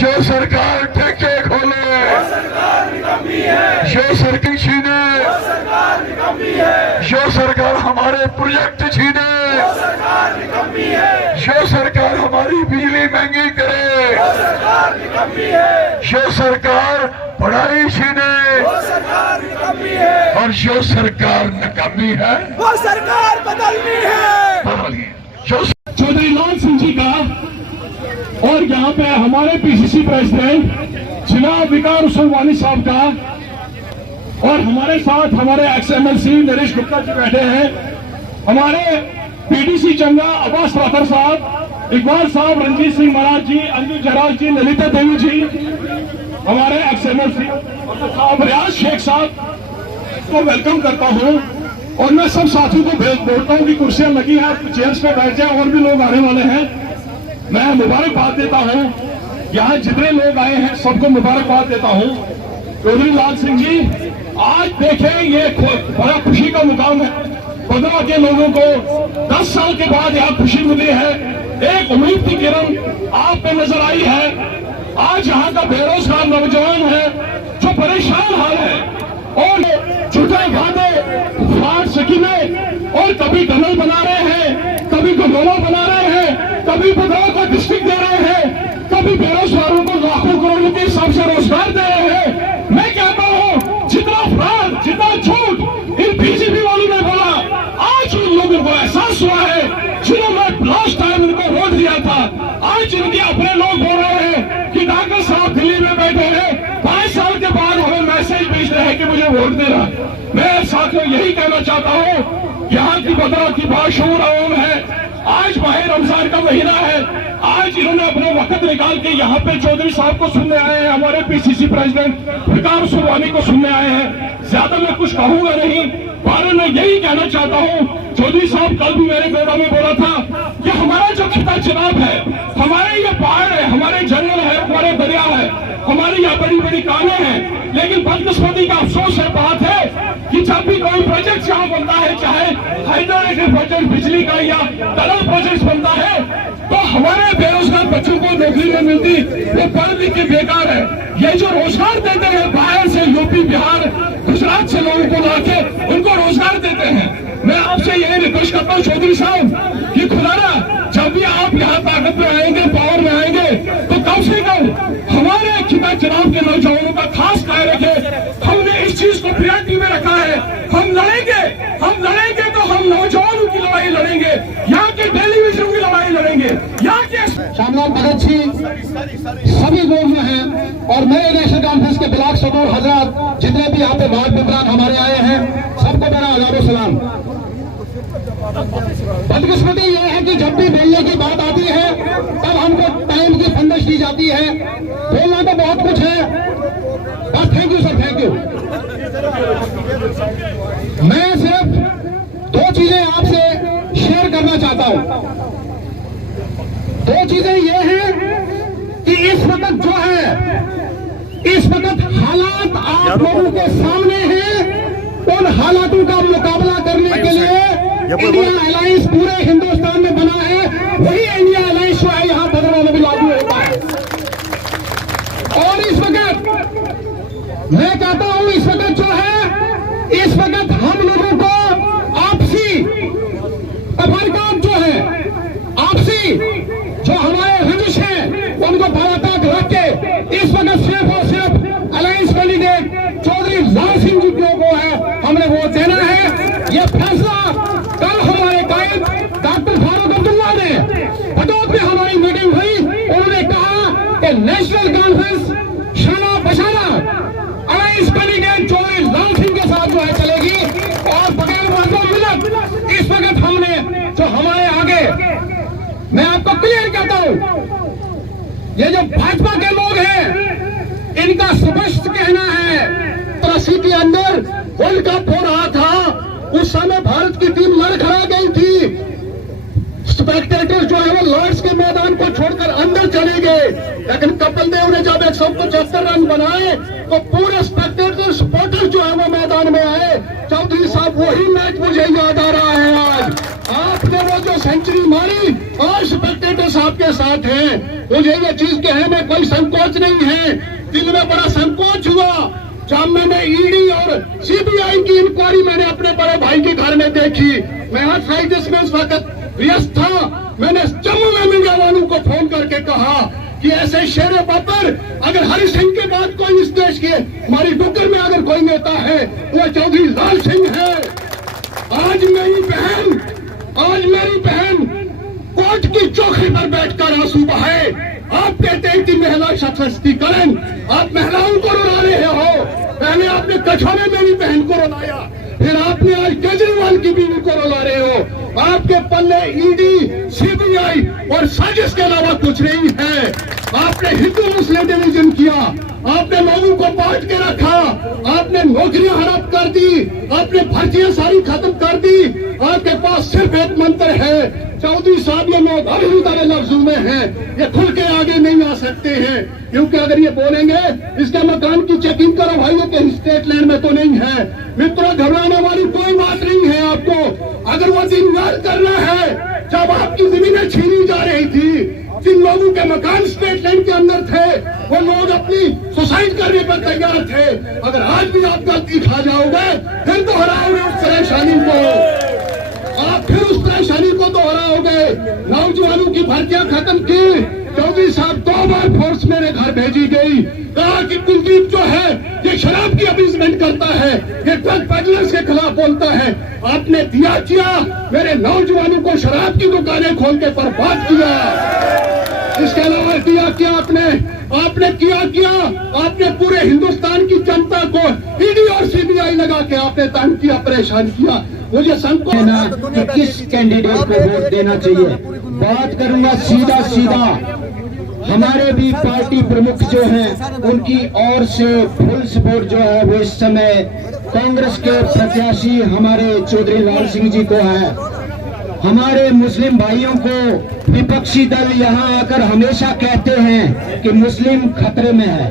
जो सरकार ठेके खोले, जो सरकार छीने, जो सरकार हमारे प्रोजेक्ट छीने, जो सरकार हमारी बिजली महंगी करे, जो सरकार पढ़ाई छीने, और जो सरकार नकामी है वो सरकार बदलनी है। जो चौधरी लाल सिंह जी का और यहाँ पे हमारे पीसीसी प्रेसिडेंट जनाब विकार उस्मानी साहब का और हमारे साथ हमारे XMLC नरेश गुप्ता जी बैठे हैं, हमारे PDC चंगा अब्बास राठौर साहब, इकबाल साहब, रंजीत सिंह महाराज जी, अंजू जराज जी, ललिता देवी जी, हमारे XMLC साहब रियाज शेख साहब को वेलकम करता हूँ। और मैं सब साथियों को बोलता हूँ कि कुर्सियां लगी हैं, चेयर्स पे बैठ जाए, और भी लोग आने वाले हैं। मैं मुबारकबाद देता हूँ, यहाँ जितने लोग आए हैं सबको मुबारकबाद देता हूँ। चौधरी लाल सिंह जी, आज देखें ये बड़ा खुशी का मुकाम है। बदरा के लोगों को 10 साल के बाद यहाँ खुशी मिली है, एक उम्मीद की किरण आप पे नजर आई है। आज यहाँ का बेरोजगार नौजवान है जो परेशान हाल है और झूठे वादे फ्लैट सिटी में और कभी टनल बना रहे हैं, कभी गंगोला बना रहे हैं, कभी बदलाव का डिस्ट्रिक्ट दे रहे हैं, कभी बेरोजगारों को लाखों करोड़ों के हिसाब से रोजगार दे रहे हैं। मैं कहता हूँ जितना फ्रॉड, जितना झूठ इन बीजेपी वालों ने बोला, आज उन लोगों को एहसास हुआ है जिन्होंने लास्ट टाइम इनको वोट दिया था। आज इनके अपने लोग बोल रहे हैं कि डॉक्टर साहब दिल्ली में बैठे हैं, 5 साल के बाद हमें मैसेज भेज रहे हैं कि मुझे वोट देना। मैं साथियों यही कहना चाहता हूँ, यहाँ की बदरा की बाशूर आवाम है। आज माह रमजान का महीना है, आज इन्होंने अपने वक्त निकाल के यहाँ पे चौधरी साहब को सुनने आए हैं, हमारे पीसीसी प्रेसिडेंट विकार उस्मानी को सुनने आए हैं। ज्यादा मैं कुछ कहूंगा नहीं, पर मैं यही कहना चाहता हूँ, चौधरी साहब कल भी मेरे गोदा में बोला था कि हमारा जो खिता चुनाव है, हमारे ये पहाड़ है, हमारे जंगल है, हमारे दरिया है, हमारी यहाँ बड़ी बड़ी कानें हैं। लेकिन बदकिस्मती का अफसोस है बात है कि जब भी कोई प्रोजेक्ट यहाँ बनता है, चाहे हाइड्रोइलेक्ट्रिक प्रोजेक्ट बिजली का या टनल प्रोजेक्ट बनता है, तो हमारे बेरोजगार बच्चों को नौकरी नहीं मिलती, वो पढ़ लिख के बेकार है। ये जो रोजगार देते हैं बाहर से, यूपी, बिहार, गुजरात से लोगों को लाके उनको रोजगार देते हैं। मैं आपसे यही रिक्वेस्ट करता हूँ चौधरी साहब कि खुदारा जब भी आप यहाँ ताकत में आएंगे, पावर में आएंगे, तो कम से कम हमारे खिता चुनाव के नौजवानों का खास ख्याल रखें। हमने इस चीज को प्रायोरिटी में रखा है। हम लड़ेंगे तो हम नौजवानों की लड़ाई लड़ेंगे, यहाँ के टेलीविजन की लड़ाई लड़ेंगे, यहाँ के श्यामलाल भगत जी, सभी लोग जो हैं और मेरे नेशनल कॉन्फ्रेंस के ब्लॉक सदर हजरात जितने भी यहाँ पे वार्ड मेंबरान हमारे आए हैं, सबको मेरा हजारों सलाम। बदकिस्मती यह है कि जब भी बोलने की बात आती है तब हमको टाइम की फंडिश दी जाती है। बोलना तो बहुत कुछ है, बस thank you sir, thank you. मैं सिर्फ 2 चीजें आपसे शेयर करना चाहता हूं। 2 चीजें ये हैं कि इस वक्त जो है, इस वक्त हालात आप लोगों के सामने हैं। उन हालातों का मुकाबला करने के लिए इंडिया अलायंस पूरे हिंदुस्तान में बना है, वही इंडिया अलायंस जो है यहाँ बदरा में भी लागू होता है। और इस वक्त मैं कहता हूं, इस वक्त जो है, इस वक्त हम लोगों को आपसी तफरकात जो है, आपसी जो हमारे रंजिश है, उनको नेशनल कॉन्फ्रेंस शाना बशाना अलायंस कैंडिडेट चौधरी लाल सिंह के साथ जो है चलेगी। और बगैर वादों मिलत इस वक्त हमने जो हमारे आगे, मैं आपको क्लियर कहता हूं, ये जो भाजपा के लोग हैं इनका स्पष्ट कहना है 83 के अंदर वर्ल्ड कप हो रहा था, उस समय भारत की टीम लड़खड़ा गई थी। स्पेक्टेटर्स जो है वो लॉर्ड्स के मैदान को छोड़कर अंदर चले गए, लेकिन कपिल देव ने जब 175 रन बनाए तो पूरे स्पेक्टेटर सपोर्टर जो है वो मैदान में आए। चौधरी साहब वही मैच मुझे याद आ रहा है। आज आपने वो जो सेंचुरी मारी और स्पेक्टेटर्स आपके साथ हैं। मुझे ये चीज कहने में कोई संकोच नहीं है, दिल में बड़ा संकोच हुआ जब मैंने ईडी और सीबीआई की इंक्वायरी मैंने अपने बड़े भाई के घर में देखी। मैं आज फ्राइडेस में उस वक्त व्यस्त था, मैंने जम्मू में मीडिया वालों को फोन करके कहा कि ऐसे शेर बब्बर अगर हरि सिंह के बाद कोई इस देश के हमारी डुग्गर में अगर कोई नेता है वो चौधरी लाल सिंह है। आज मेरी बहन कोर्ट की चौखी पर बैठकर आंसू बहाए। आप कहते हैं कि महिला सशक्तिकरण, आप महिलाओं को रुला रहे हो। पहले आपने कछा में मेरी बहन को रुलाया, फिर आपने आज केजरीवाल की बीवी को रुला रहे हो। आपके पल्ले ईडी, सीबीआई और साजिश के अलावा कुछ नहीं है। आपने हिंदू मुस्लिम डिवीजन किया, आपने लोगों को बांट के रखा, आपने नौकरियां हड़प कर दी, आपने भर्तियां सारी खत्म कर दी। आपके पास सिर्फ एक मंत्र है, चौधरी साहब ये लोग अभी लफ्जों में हैं, ये खुल के आगे नहीं आ सकते हैं, क्योंकि अगर ये बोलेंगे इसके मकान की चेकिंग करो भाई, ये कहीं स्टेट लैंड में तो नहीं है। मित्रों, घबराने वाली कोई बात नहीं है आपको। अगर वो दिन याद करना है जब आपकी जमीनें छीनी जा रही थी, जिन लोगों के मकान स्टेट लैंड के अंदर थे वो लोग अपनी सुसाइड करने पर तैयार थे। अगर आज भी आप गलती खा जाओगे फिर दोहराओगे उस परेशानी को, आप फिर उस परेशानी को दोहराओगे। नौजवानों की भर्तियां खत्म की, चौधरी साहब 2 बार फोर्स मेरे घर भेजी गई। कहा कि कुलदीप जो है ये शराब की अब्यूजमेंट करता है, ये ड्रग पेडलर्स के खिलाफ बोलता है। आपने दिया किया, मेरे नौजवानों को शराब की दुकानें खोल के बर्बाद किया। इसके अलावा किया क्या आपने किया आपने पूरे हिंदुस्तान की जनता को ईडी और सीबीआई लगा के आपने तंग किया, परेशान किया। मुझे संकोच ना कि किस कैंडिडेट को वोट देना चाहिए। बात करूंगा सीधा, हमारे भी पार्टी प्रमुख जो हैं उनकी ओर से फुल सपोर्ट जो है वो इस समय कांग्रेस के प्रत्याशी हमारे चौधरी लाल सिंह जी को है। हमारे मुस्लिम भाइयों को विपक्षी दल यहाँ आकर हमेशा कहते हैं कि मुस्लिम खतरे में है।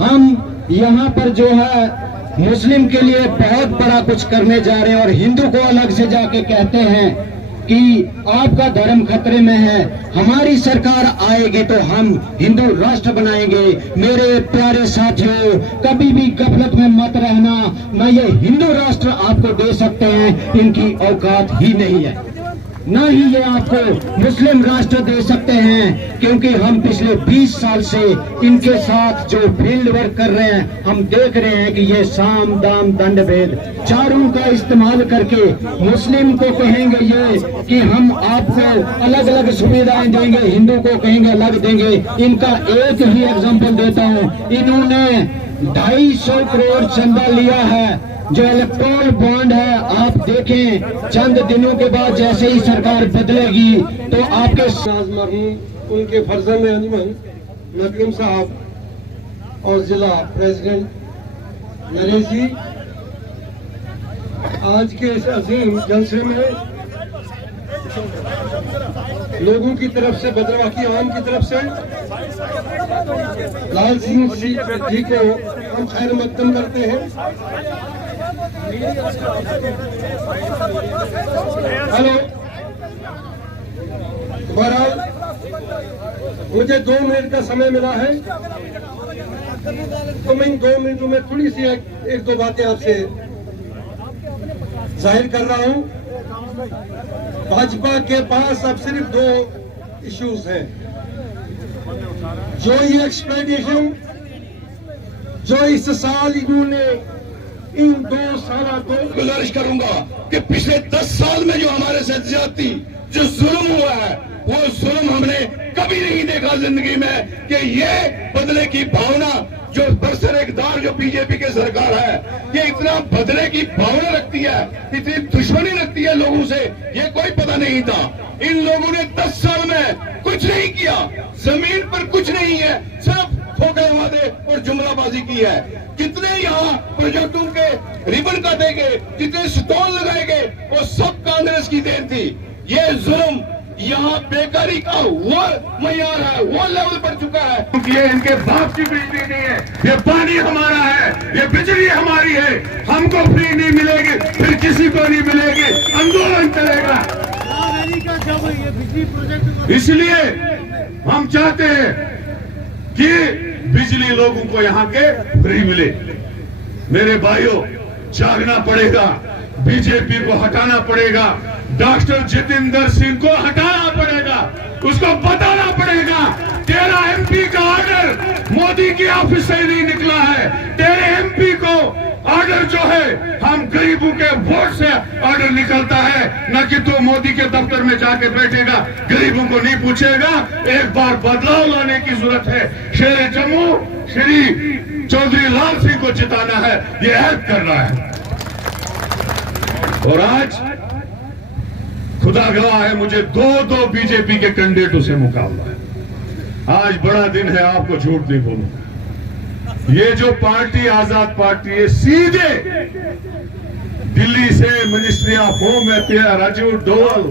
हम यहाँ पर जो है मुस्लिम के लिए बहुत बड़ा कुछ करने जा रहे हैं और हिंदू को अलग से जाके कहते हैं कि आपका धर्म खतरे में है। हमारी सरकार आएगी तो हम हिंदू राष्ट्र बनाएंगे। मेरे प्यारे साथियों, कभी भी गफलत में मत रहना, न ये हिंदू राष्ट्र आपको दे सकते हैं, इनकी औकात ही नहीं है, न ही ये आपको मुस्लिम राष्ट्र दे सकते हैं, क्योंकि हम पिछले 20 साल से इनके साथ जो फील्ड वर्क कर रहे हैं, हम देख रहे हैं कि ये साम दाम दंड भेद चारों का इस्तेमाल करके मुस्लिम को कहेंगे ये कि हम आपको अलग अलग सुविधाएं देंगे, हिंदू को कहेंगे अलग देंगे। इनका एक ही एग्जाम्पल देता हूँ, इन्होंने 250 करोड़ चंदा लिया है जो इलेक्ट्रॉल बॉन्ड है। आप देखें चंद दिनों के बाद जैसे ही सरकार बदलेगी तो आपके मरहूम उनके फर्जंद अंजुमन नकीम साहब और जिला प्रेसिडेंट नरेश जी आज के इस अजीम जलसे में लोगों की तरफ से, बदरवाकी आवाम की तरफ से लाल सिंह जी को हम खैर मकदम करते हैं। हेलो, बहरहाल मुझे 2 मिनट का समय मिला है तो मैं इन 2 मिनटों में थोड़ी सी एक दो बातें आपसे जाहिर कर रहा हूं। भाजपा के पास अब सिर्फ 2 इश्यूज हैं, जो ये एक्सपेडिशन जो इस साल इन्होंने इन 2 साल को गुजारिश करूंगा कि पिछले 10 साल में जो हमारे साथ ज्यादती जो जुल्म हुआ है वो जुल्म हमने कभी नहीं देखा जिंदगी में कि ये बदले की भावना जो बरसरेकदार जो बीजेपी की सरकार है, ये इतना बदले की भावना रखती है, इतनी दुश्मनी रखती है लोगों से, ये कोई पता नहीं था। इन लोगों ने 10 साल में कुछ नहीं किया, जमीन पर कुछ नहीं है, सिर्फ ठोकर वादे और जुमलाबाजी की है। कितने यहाँ प्रोजेक्टों के रिबन काटे गए, कितने स्टॉल लगाए गए, वो सब कांग्रेस की देन थी। ये जुल्म यहाँ बेकारी का वो मयार है, वो लेवल पर चुका है। ये इनके बाप की बिजली नहीं है, ये पानी हमारा है, ये बिजली हमारी है, हमको फ्री नहीं मिलेगी, फिर किसी को नहीं मिलेगी, आंदोलन चलेगा। इसलिए हम चाहते हैं कि बिजली लोगों को यहाँ के फ्री मिले। मेरे भाइयों, जागना पड़ेगा, बीजेपी को हटाना पड़ेगा, डॉक्टर जितेंद्र सिंह को हटाना पड़ेगा, उसको बताना पड़ेगा तेरा एमपी का ऑर्डर मोदी की ऑफिस से नहीं निकला है, तेरे एमपी को ऑर्डर जो है हम गरीबों के वोट से ऑर्डर निकलता है, न कि तो मोदी के दफ्तर में जाके बैठेगा, गरीबों को नहीं पूछेगा। एक बार बदलाव लाने की जरूरत है। शेर जम्मू श्री चौधरी लाल सिंह को जिताना है, ये ऐड कर रहा है। और आज खुदा गवाह है, मुझे दो बीजेपी के कैंडिडेटों से मुकाबला है। आज बड़ा दिन है, आपको झूठ नहीं बोलूंगा। ये जो पार्टी आजाद पार्टी है, सीधे दिल्ली से ministry of home affair Raju डोल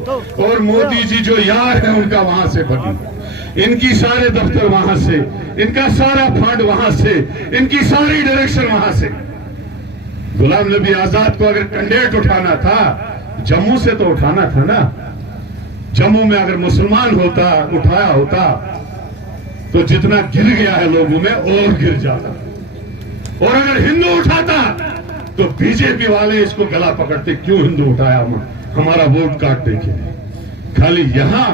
और मोदी जी जो यार है उनका वहां से बनी, इनकी सारे दफ्तर वहां से, इनका सारा फंड वहां से, इनकी सारी डायरेक्शन वहां से। गुलाम नबी आजाद को अगर कैंडिडेट उठाना था, जम्मू से तो उठाना था ना। जम्मू में अगर मुसलमान होता, उठाया होता, तो जितना गिर गया है लोगों में और गिर जाता। और अगर हिंदू उठाता तो बीजेपी वाले इसको गला पकड़ते, क्यों हिंदू उठाया, हमारा वोट काटने के लिए। खाली यहां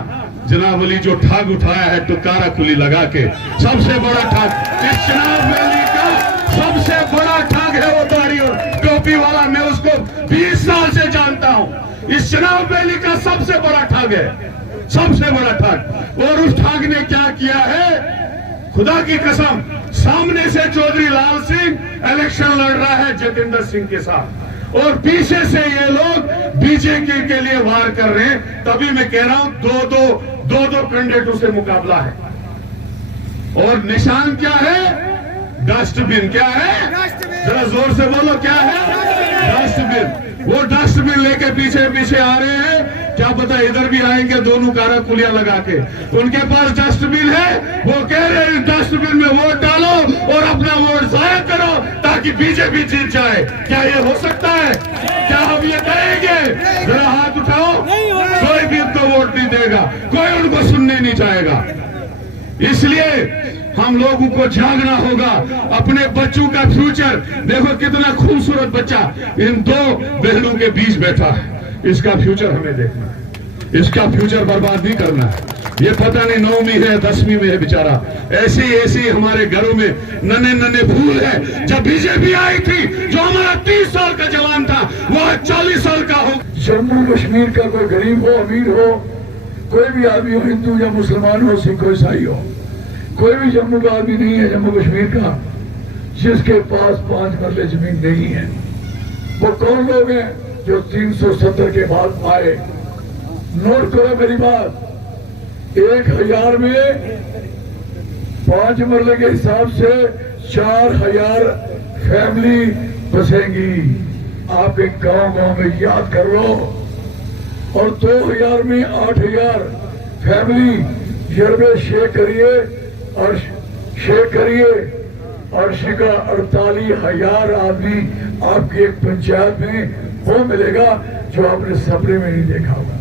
जनाब अली जो ठाग उठाया है टुकारा कुली लगा के, सबसे बड़ा ठाग इस चुनाव रैली का सबसे बड़ा ठाग है वो दाढ़ी और टोपी वाला। मैं उसको 20 साल से जानता हूं। इस चुनाव रैली का सबसे बड़ा ठाग है, सबसे बड़ा ठाग। और उस ठाग ने क्या किया है, खुदा की कसम, सामने से चौधरी लाल सिंह इलेक्शन लड़ रहा है जितेंद्र सिंह के साथ, और पीछे से ये लोग बीजेपी के लिए वार कर रहे हैं। तभी मैं कह रहा हूं दो कैंडिडेटों से मुकाबला है। और निशान क्या है, डस्टबिन। क्या है, जरा जोर से बोलो, क्या है, डस्टबिन। वो डस्टबिन लेके पीछे पीछे आ रहे हैं, क्या पता इधर भी आएंगे दोनों कारा कुलियां लगा के। उनके पास डस्टबिन है, वो कह रहे हैं डस्टबिन में वोट डालो और अपना वोट जाया करो ताकि बीजेपी जीत जाए। क्या ये हो सकता है? क्या हम ये करेंगे? जरा हाथ उठाओ। कोई भी उनको वोट नहीं देगा, कोई उनको सुनने नहीं चाहेगा। इसलिए हम लोगों को जागना होगा, अपने बच्चों का फ्यूचर। देखो कितना खूबसूरत बच्चा इन दो बहनों के बीच बैठा है, इसका फ्यूचर हमें देखना है, इसका फ्यूचर बर्बाद नहीं करना है। ये पता नहीं 9वीं है 10वीं में है बेचारा। ऐसी हमारे घरों में नन्हे फूल है। जब बीजेपी आई थी, जो हमारा 30 साल का जवान था, वो 40 साल का हो। जम्मू कश्मीर का कोई गरीब हो, अमीर हो, कोई भी आदमी हो, हिंदू या मुसलमान हो, सिख हो, ईसाई हो, कोई भी जम्मू का आदमी नहीं है जम्मू कश्मीर का जिसके पास 5 मरले जमीन नहीं है। वो कौन लोग हैं जो 370 के बाद आए? नोट करो मेरी बात, 1000 में 5 मरले के हिसाब से 4000 फैमिली बसेंगी। आप एक गांव में याद कर लो। और 2000 में 8000 फैमिली यरबे शेख करिए और शिका 48,000 आदमी आपकी एक पंचायत में वो मिलेगा जो आपने सपने में नहीं देखा होगा।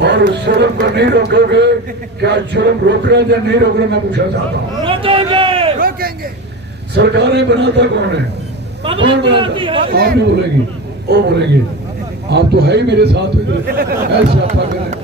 और उस जुल्म को नहीं रोकोगे, क्या जुल्म रोकना या नहीं रोकना, मैं पूछना चाहता हूँ। रोकेंगे। सरकारें बनाता कौन है? कौन बनाता? आप नहीं बोलेंगी, वो बोलेंगे। आप तो है ही मेरे साथ, ऐसे आप करें।